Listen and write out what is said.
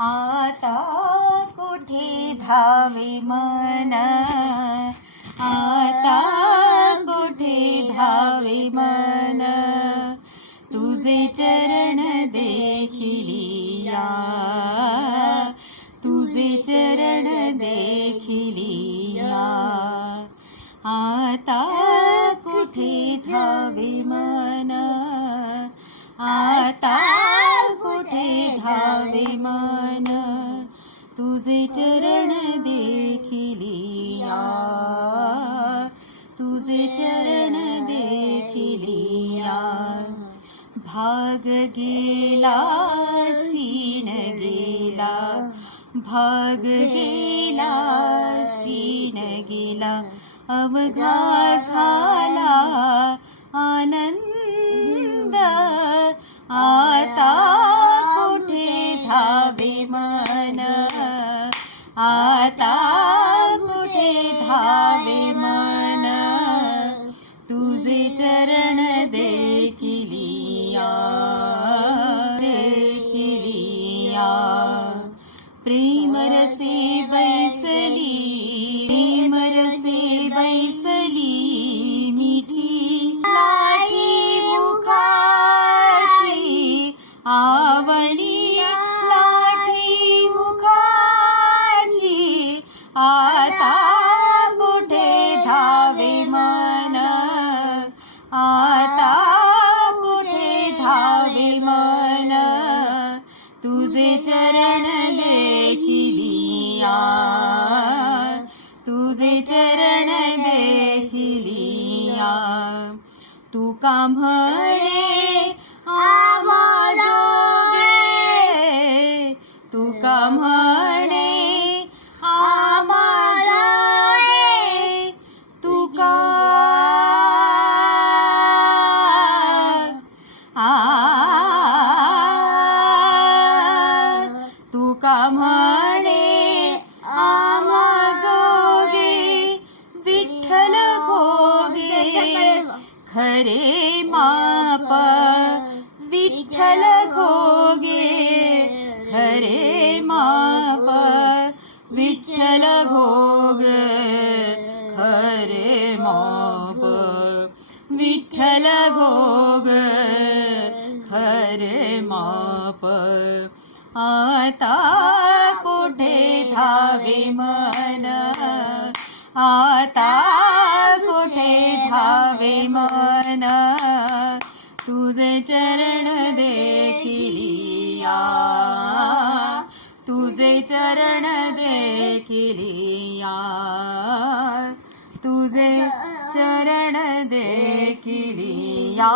आता कुठे धावे मन, आता कुठे धावे मन, तुझे चरण देखिलिया, तुझे चरण देखिलिया. आता कुठे धावे मन, आता कुठे धावे मन, तुझे चरण देखिलिया, तुझे चरण देखिलिया. भाग गेला शीण गेला, भाग गेला शीण गेला, अवघा झाला आनंद. आता कुठे धावे मन, आता कुठे धावे मन, तुझे चरण देखिलिया, देखिलिया. प्रेम रसे बैसली, प्रेम रसे बैसली, मिठी लाठी मुखाची, आवडी लाठी मुखाची. आता कुठे धावे मन, आता कुठे धावे मन, तुझे चरण देखिलिया, तुझे चरण देखिलिया. तू का म्हणे आम्हाजोगे, तू का म्हणे आम्हाजोगे, तू का तू का म्हणे आम्हाजोगे, विठ्ठल भोगे खरे माप, विठ्ठल भोगे खरे माप, विठ्ठल भोगे खरे माप, विठ्ठल भोगे खरे माप. आता कुठे धावे मन, आता कुठे धावे मन, तुझे चरण देखिलिया, तुझे चरण देखिलिया, तुझे चरण देखिलिया.